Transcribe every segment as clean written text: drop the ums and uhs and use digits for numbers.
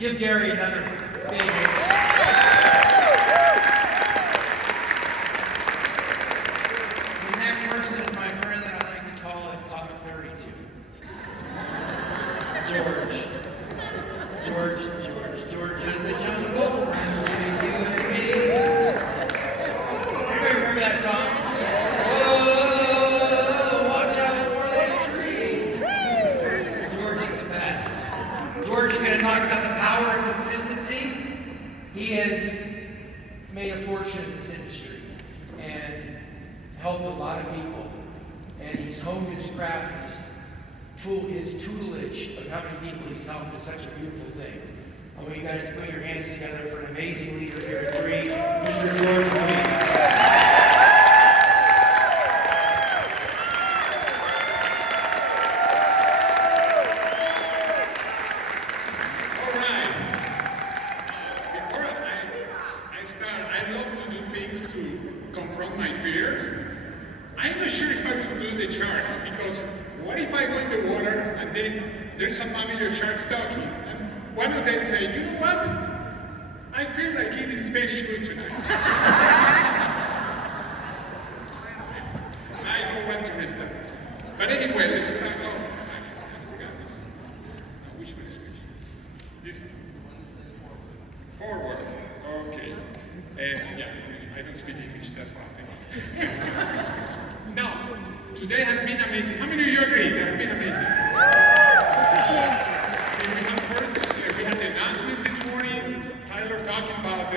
Give Gary another big hand. The next person is my friend that I like to call and talk nerdy to. George. George and the Jungle, friends with you and me. Anybody remember that song? Whoa, watch out for that tree. George is the best. George is going to talk about the power of consistency. He has made a fortune in this industry and helped a lot of people. And he's honed his craft and his tutelage of how many people he's helped is such a beautiful thing. I want you guys to put your hands together for an amazing leader here at 3, Mr. George Ruiz. All right. Before I start, I love to do things to confront my fears. I'm not sure if I could do the charts because what if I go in the water and then there's a familiar shark talking? And one of them say, you know what? I feel like eating Spanish food tonight. I don't want to miss that. But anyway, let's start. Oh, I forgot this. Now, which one is which? This one. Forward. Okay. Yeah, I don't speak English, that's why. Now, today has been amazing. How many of you agree? It has been amazing. We had the announcement this morning. Tyler talking about the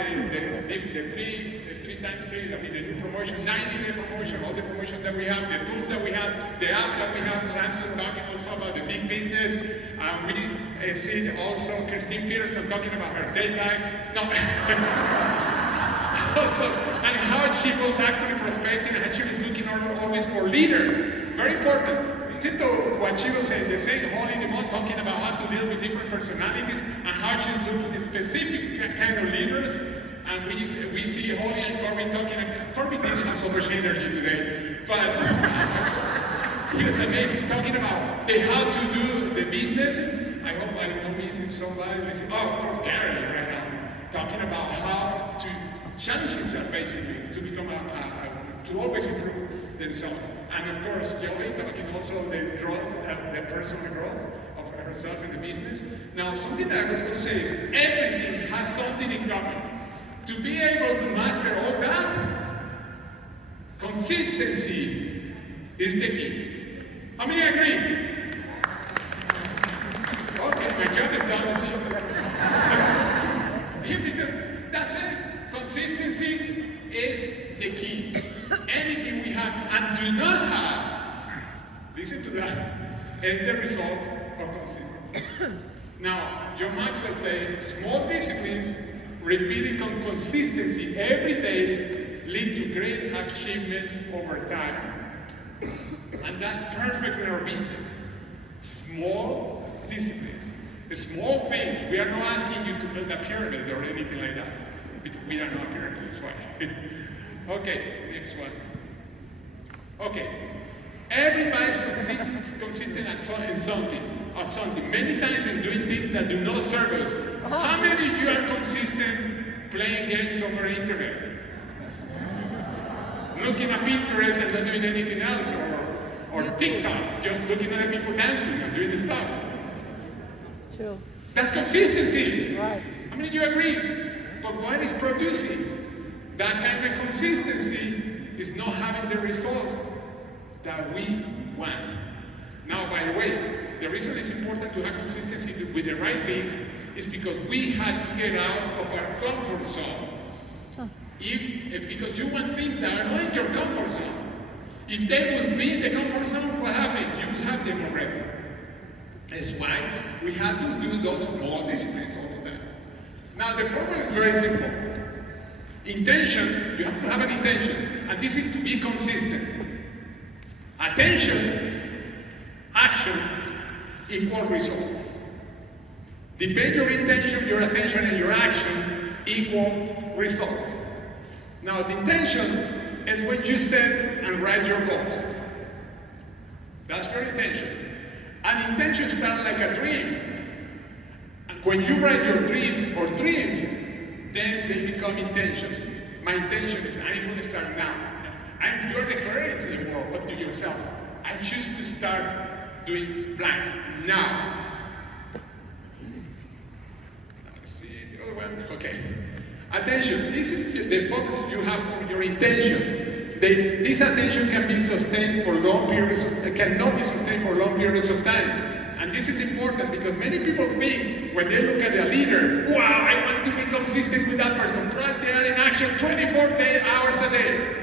three times three, I mean the new promotion, 90-day promotion, all the promotions that we have, the tools that we have, the app that we have, Samson talking also about the big business. We see also Christine Peterson talking about her day life. No. Also, and how she was actually prospecting and how she was looking always for leaders. Very important. Listen to what she was saying, the same Holly in the month talking about how to deal with different personalities and how she's looking at specific kind of leaders. And we see Holly and Corbin talking about, Corbin didn't have so much energy today, but he was amazing talking about how to do the business. I hope I'm not missing somebody. Oh, of course, Gary right now, talking about how to challenge himself basically to become to always improve themselves. And of course, Geoge talking also the growth, the personal growth of herself in the business. Now, something that I was going to say is everything has something in common. To be able to master all that, consistency is the key. How many agree? Okay, my job is done. See? Because that's it. Consistency is the key. Anything we have and do not have, listen to that, is the result of consistency. Now, John Maxwell says, small disciplines repeated consistency every day lead to great achievements over time. And that's perfect in our business. Small disciplines, small things. We are not asking you to build a pyramid or anything like that. We are not pyramid, that's why. Okay, next one. Okay, everybody's consistent at something. Many times in doing things that do not serve us. How many of you are consistent playing games over the internet? Looking at Pinterest and not doing anything else, or TikTok, just looking at people dancing and doing the stuff. True. That's consistency. Right. How many of you agree? But what is producing that kind of consistency is not having the results that we want. Now, by the way, the reason it's important to have consistency with the right things is because we had to get out of our comfort zone. Because you want things that are not in your comfort zone. If they would be in the comfort zone, what happened? You would have them already. That's why we had to do those small disciplines all the time. Now, the formula is very simple. Intention, you have to have an intention, and this is to be consistent. Attention, action, equal results. Depend your intention, your attention, and your action equal results. Now, the intention is when you set and write your goals. That's your intention. An intention starts like a dream. When you write your dreams or dreams, then they become intentions. My intention is I'm going to start now. And you're declaring it to the world, but to yourself. I choose to start doing blank now. Let's see the other one. Okay. Attention. This is the focus you have for your intention. This attention can be sustained for long periods. Cannot be sustained for long periods of time. And this is important because many people think when they look at their leader, wow, I want to be consistent with that person. Right, they are in action 24 hours a day.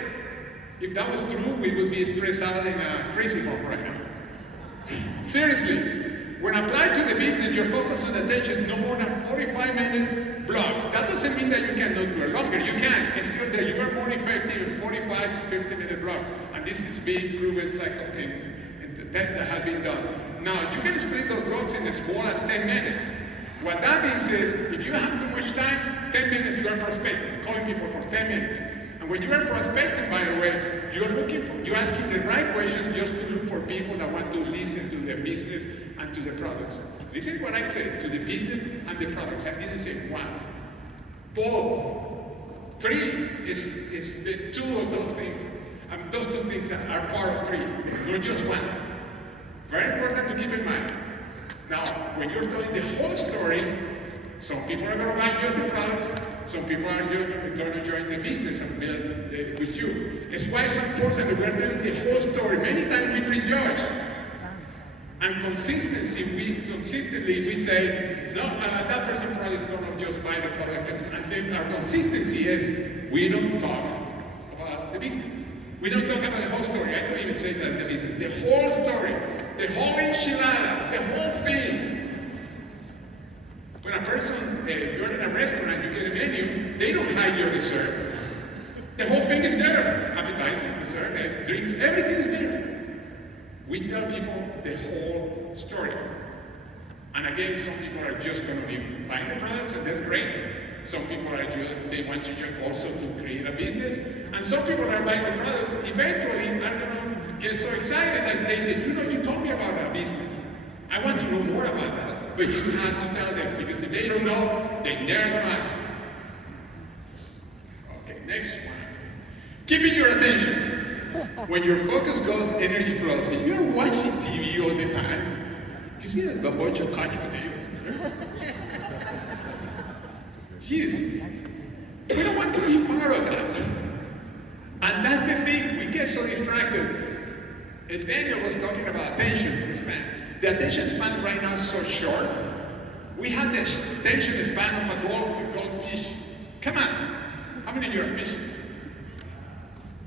If that was true, we would be stressed out in a crazy home right now. Seriously, when applied to the business, your focus and attention is no more than 45 minutes blocks. That doesn't mean that you cannot do it longer. You can. It's just that you are more effective in 45 to 50-minute blocks. And this is being proven in the tests that have been done. Now, you can split those blocks in as small as 10 minutes. What that means is, if you have too much time, 10 minutes you are prospecting, calling people for 10 minutes. And when you are prospecting, by the way, you're asking the right questions just to look for people that want to listen to the business and to the products. Listen to what I said, to the business and the products. I didn't say one. Both. Three is the two of those things. And those two things are part of three, not just one. Very important to keep in mind. Now, when you're telling the whole story, some people are going to buy just the products, some people are just going to join the business and build with you. It's why it's important that we're telling the whole story. Many times we prejudge. And consistently we say, no, that person probably is going to just buy the product. And then our consistency is we don't talk about the business. We don't talk about the whole story. I don't even say that's the business. The whole story, the whole enchilada, the whole thing. When a person, you're in a restaurant, you get a menu, they don't hide your dessert. The whole thing is there. Appetizer, dessert, drinks, everything is there. We tell people the whole story. And again, some people are just going to be buying the products, and that's great. Some people are they want to also to create a business. And some people are buying the products, eventually are going to get so excited that they say, you told me about that business. I want to know more about that. But you have to tell them, because if they don't know, they're never going to ask you. Okay, next one. Keeping your attention. When your focus goes, energy flows. If you're watching TV all the time, you see a bunch of couch potatoes. Jeez, we don't want to be part of that. And that's the thing, we get so distracted. And Daniel was talking about attention span. The attention span right now is so short. We have the attention span of a goldfish. Come on, how many of you are fishes?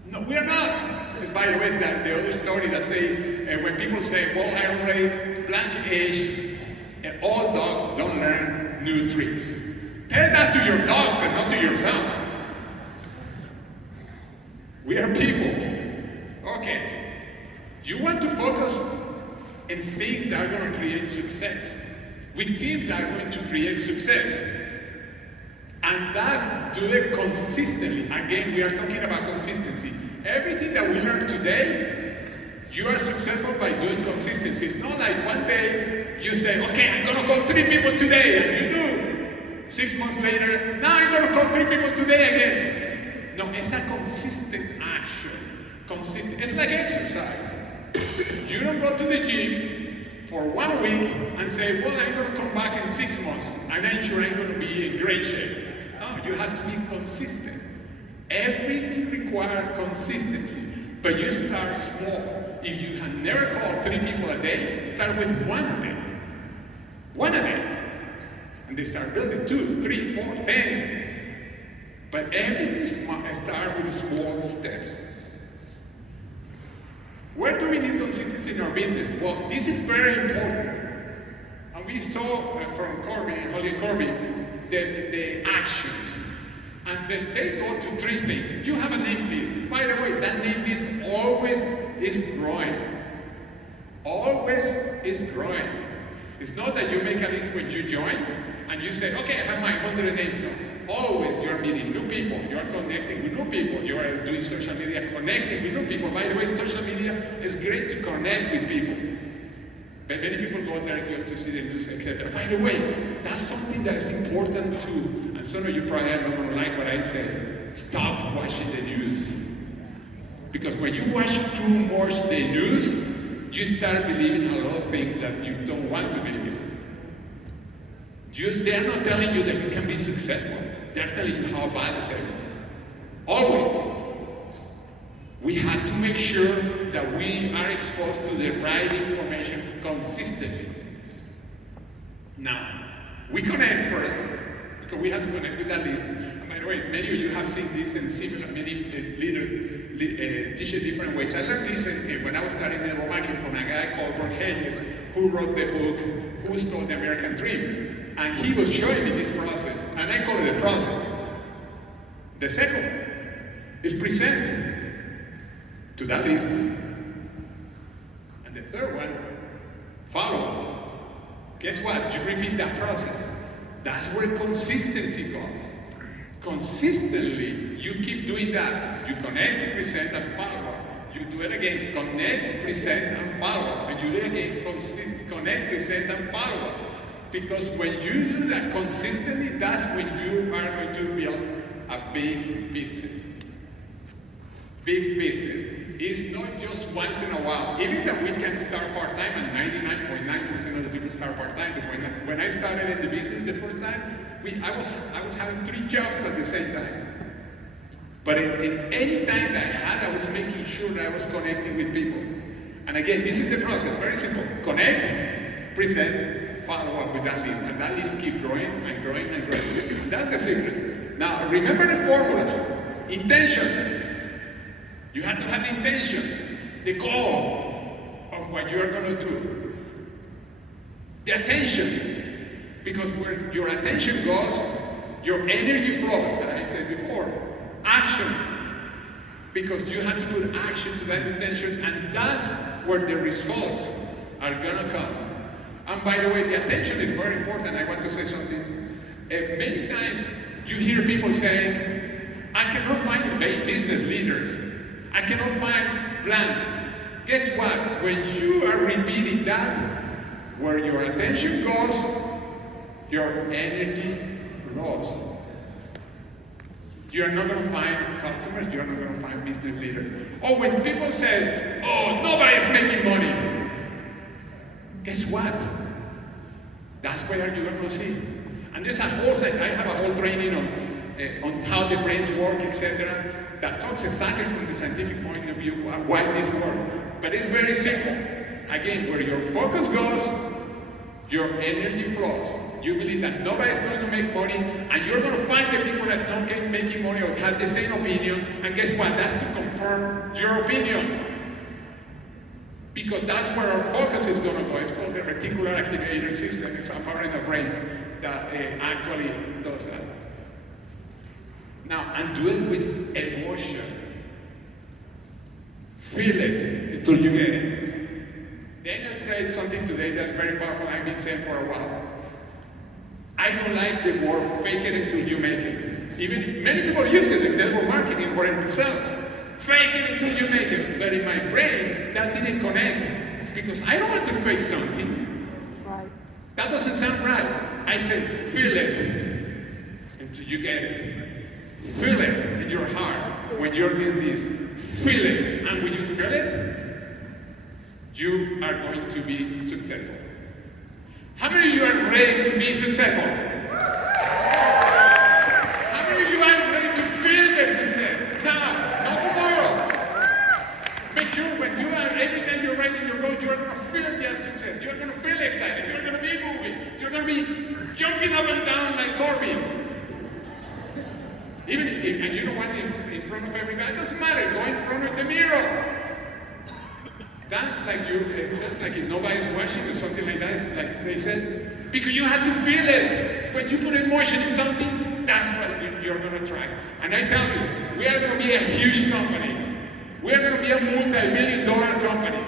No, we are not. By the way, the other story that say, when people say, well, I already blank age, all dogs don't learn new tricks. Tell that to your dog, but not to yourself. We are people. Okay. You want to focus on things that are going to create success. With teams that are going to create success. And that do it consistently. Again, we are talking about consistency. Everything that we learn today, you are successful by doing consistency. It's not like one day you say, okay, I'm going to call 3 people today, and you do. 6 months later, now I'm going to call 3 people today again. No, it's a consistent action. Consistent. It's like exercise. You don't go to the gym for 1 week and say, well, I'm going to come back in 6 months, and I'm sure I'm going to be in great shape. No, you have to be consistent. Everything requires consistency, but you start small. If you have never called 3 people a day, start with 1 a day. 1 a day. And they start building 2, 3, 4, 10. But everything starts with small steps. Where do we need consistency in our business? Well, this is very important. And we saw from Holly and Corby, the actions. And then they go to 3 things. You have a name list. By the way, that name list always is growing. Always is growing. It's not that you make a list when you join and you say, okay, I have my 100 names now. Always you're meeting new people. You are connecting with new people. You are doing social media, connecting with new people. By the way, social media is great to connect with people. Many people go there just to see the news, etc. By the way, that's something that is important too. And some of you probably are not going to like what I say. Stop watching the news. Because when you watch too much the news, you start believing a lot of things that you don't want to believe. They're not telling you that you can be successful. They're telling you how bad is everything. Always. We have to make sure that we are exposed to the right information consistently. Now, we connect first, because we have to connect with that list. And by the way, many of you have seen this and similar, many leaders teach it different ways. I learned this when I was studying network marketing from a guy called Geoge, who wrote the book, Who's Called the American Dream. And he was showing me this process, and I call it a process. The second is present to that list. And the third one, follow. Guess what? You repeat that process. That's where consistency goes. Consistently, you keep doing that. You connect, you present, and follow. You do it again. Connect, present, and follow. And you do it again. Connect, present, and follow. Because when you do that consistently, that's when you are going to build a big business. Big business. It's not just once in a while. Even that we can start part-time, and 99.9% of the people start part-time. But when I started in the business the first time, I was having 3 jobs at the same time. But in any time that I had, I was making sure that I was connecting with people. And again, this is the process, very simple. Connect, present, follow up with that list. And that list keeps growing and growing and growing. That's the secret. Now, remember the formula. Intention. You have to have intention, the goal of what you are going to do. The attention, because where your attention goes, your energy flows, that I said before. Action, because you have to put action to that intention, and that's where the results are going to come. And by the way, the attention is very important. I want to say something. Many times you hear people saying, I cannot find business leaders. I cannot find blank. Guess what? When you are repeating that, where your attention goes, your energy flows. You're not going to find customers, you're not going to find business leaders. Or when people say, oh, nobody's making money. Guess what? That's where you're going to see. And there's a whole, I have a whole training on how the brains work, etc. that talks exactly from the scientific point of view why this works. But it's very simple. Again, where your focus goes, your energy flows. You believe that nobody's going to make money, and you're going to find the people that's not making money or have the same opinion, and guess what? That's to confirm your opinion. Because that's where our focus is going to go. It's called the reticular activator system. It's a part in the brain that actually does that. Now, and do it with emotion. Feel it until you get it. Daniel said something today that's very powerful. I've been saying for a while. I don't like the word fake it until you make it. Even many people use it in network marketing or in sales. Fake it until you make it. But in my brain, that didn't connect. Because I don't want to fake something. Right. That doesn't sound right. I said, feel it until you get it. Feel it in your heart when you're doing this. Feel it. And when you feel it, you are going to be successful. How many of you are ready to be successful? How many of you are ready to feel the success? Now, not tomorrow. Make sure when you are, every time you're writing your goal, you're going to feel that success. You're going to feel excited. You're going to be moving. You're going to be jumping up and down like Corbin. Even if, and you don't want it in front of everybody, it doesn't matter. Go in front of the mirror. That's like if nobody's watching or something like that, like they said. Because you have to feel it. When you put emotion in something, that's what you're going to try. And I tell you, we are going to be a huge company. We are going to be a multi-million-dollar company.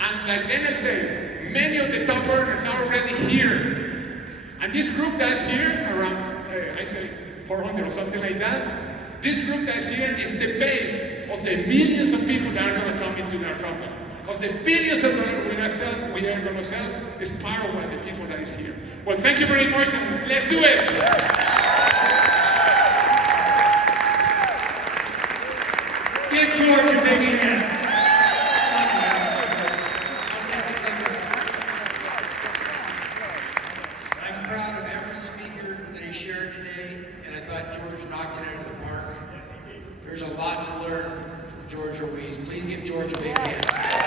And like Daniel said, many of the top earners are already here. And this group that's here, around, I say 400 or something like that, this group that's here is the base of the millions of people that are going to come into our company. of the billions of dollars we are going to sell is powered by the people that is here. Well, thank you very much, and let's do it. Give George a big hand. I'm proud of every speaker that he shared today, and I thought George knocked it out of the park. There's a lot to learn from George Ruiz. Please give George a big hand.